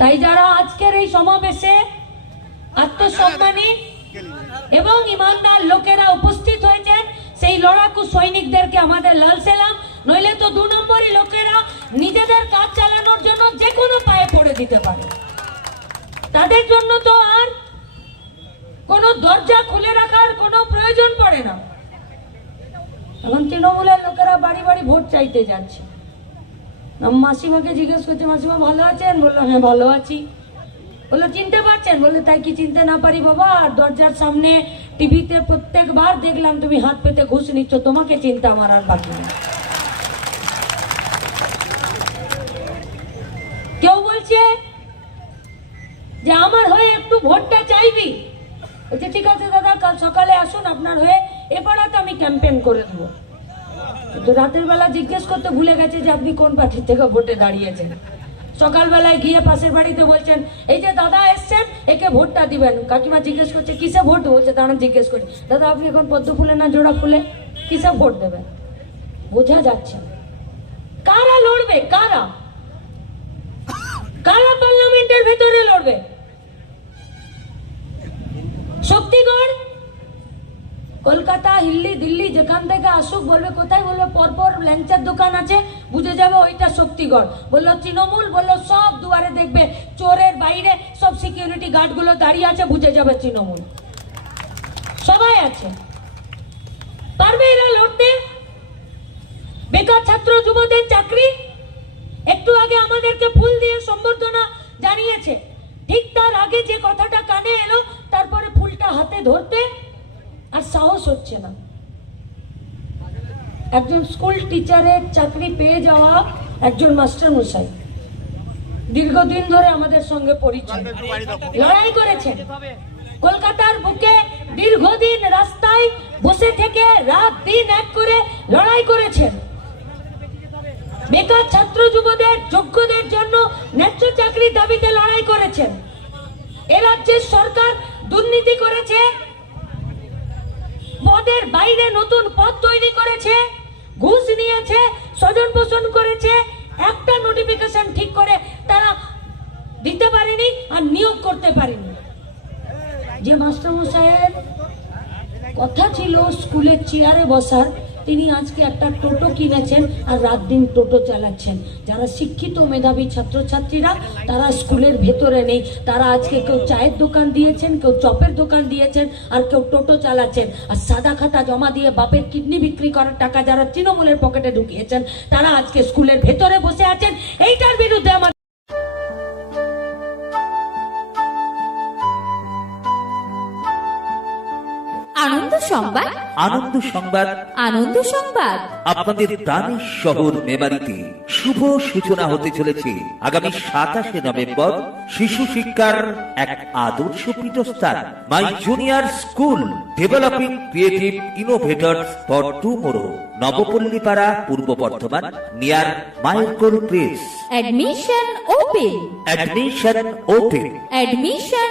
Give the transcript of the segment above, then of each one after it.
তাই যারা আজকের এই সমাবেশে আত্মসম্মানী এবং ইমানদার লোকেরা উপস্থিত হয়েছেন, সেই লড়াকু সৈনিকদেরকে আমাদের লাল সেলাম। নইলে তো দু নম্বরই লোকেরা নিজেদের কাজ চালানোর জন্য যে কোনো পায়ে পড়ে দিতে পারে। তাদের জন্য তো আর কোনো দরজা খুলে রাখার কোনো প্রয়োজন পড়ে না। এখন তৃণমূলের লোকেরা বাড়ি বাড়ি ভোট চাইতে যাচ্ছে। মাসিমাকে জিজ্ঞেস করছে, মাসিমা ভালো আছেন? বলল হ্যাঁ ভালো আছি। বলল, চিনতে পারছেন? বললে, তাই কি চিনতে না পারি বাবা? আর দরজার সামনে টিভিতে প্রত্যেকবার দেখলাম তুমি হাত পেতে ঘুষ নিচ্ছ, তোমাকে চিন্তা আমার আর বাকি কেউ বলছে যে, আমার হয়ে একটু ভোটটা চাইবি? বলছে, ঠিক আছে দাদা, কাল সকালে আসুন, আপনার হয়ে এ পাড়াতে আমি ক্যাম্পেন করে দেবো। তো রাতের বেলা জিজ্ঞেস করতে ভুলে গেছে যে আপনি কোন পার্টির থেকে ভোটে দাঁড়িয়েছেন। সকালবেলায় গিয়ে পাশের বাড়িতে বলছেন, এই যে দাদা এসছেন, একে ভোটটা দিবেন। কাকিমা জিজ্ঞেস করছে, কিসে ভোট? বলছে তারা জিজ্ঞেস করছে দাদা, আপনি এখন পদ্ম ফুলে না জোড়া ফুলে? কিসে ভোট দেবেন? বোঝা যাচ্ছে। কারা লড়বে? কারা? কারা পার্লামেন্টের ভেতরে লড়বে শক্তিগড় কলকাতা হিল্লি দিল্লি যেখান থেকে আসুক, বলবে কোথায়? বলবে পরপর ল্যাংচার দোকান আছে, বুঝে যাবে ওইটা শক্তিগড়। বলল তৃণমূল, বলল সব দুয়ারে দেখবে, চোরের বাইরে সব সিকিউরিটি গার্ডগুলো দাঁড়িয়ে আছে, বুঝে যাবে তৃণমূল। সবাই আছে। পারবে এরা লড়তে? বেকার ছাত্র যুবদের চাকরি? একটু আগে আমাদেরকে ফুল দিয়ে সম্বর্ধনা জানিয়েছে। ঠিক তার আগে যে কথাটা কানে এলো, তারপরে ফুলটা হাতে ধরতে আর সাহস হচ্ছে না। একজন স্কুল টিচারের চাকরি পেয়ে যাওয়া একজন মাস্টার মশাই। দীর্ঘদিন ধরে আমাদের সঙ্গে পরিচয়। লড়াই করেছেন। কলকাতার বুকে দীর্ঘদিন রাস্তায় বসে থেকে রাত দিন এক করে লড়াই করেছেন। বেকার ছাত্র যুবদের যোগ্যদের জন্য ন্যায্য চাকরির দাবিতে লড়াই করেছেন। এ রাজ্যের সরকার দুর্নীতি করেছে পদের বাইরে নতুন পথ তৈরি করেছে, ঘুষ নিয়েছে, স্বজন পোষণ করেছে, একটা নোটিফিকেশন ঠিক করে তারা দিতে পারেনি আর নিয়োগ করতে পারেনি। যে মাস্টারমশাইয়ের কথা ছিল, স্কুলের চেয়ারে বসার তিনি আজকে একটা টোটো কিনেছেন আর রাত দিন টোটো চালাচ্ছেন। যারা শিক্ষিত মেধাবী ছাত্রছাত্রীরা, তারা স্কুলের ভেতরে নেই। তারা আজকে কেউ চায়ের দোকান দিয়েছেন, কেউ চপের দোকান দিয়েছেন আর কেউ টোটো চালাচ্ছেন। আর সাদা খাতা জমা দিয়ে বাপের কিডনি বিক্রি করার টাকা যারা তৃণমূলের পকেটে ঢুকিয়েছেন, তারা আজকে স্কুলের ভেতরে বসে আছেন। এইটার বিরুদ্ধে আমার সংবাদ আনন্দ সংবাদ আনন্দ সংবাদ। আপনাদের প্রাণের শহর মেমারিতে শুভ সূচনা হতে চলেছে। আগামী সাতাশে নভেম্বর শিশু শিক্ষার এক আদর্শ পীঠস্থান my junior school developing creative innovators for tomorrow Nabapallipara Purba Bardhaman near মাইকোল press admission open admission open admission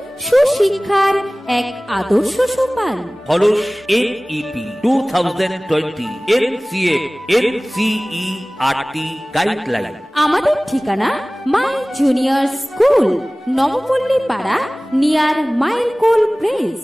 সুশিক্ষার এক আদর্শ সোপান AP two thousand twenty guideline আমাদের ঠিকানা মাই জুনিয়র স্কুল নবপল্লী পাড়া নিয়ার মাইলকোল প্রেস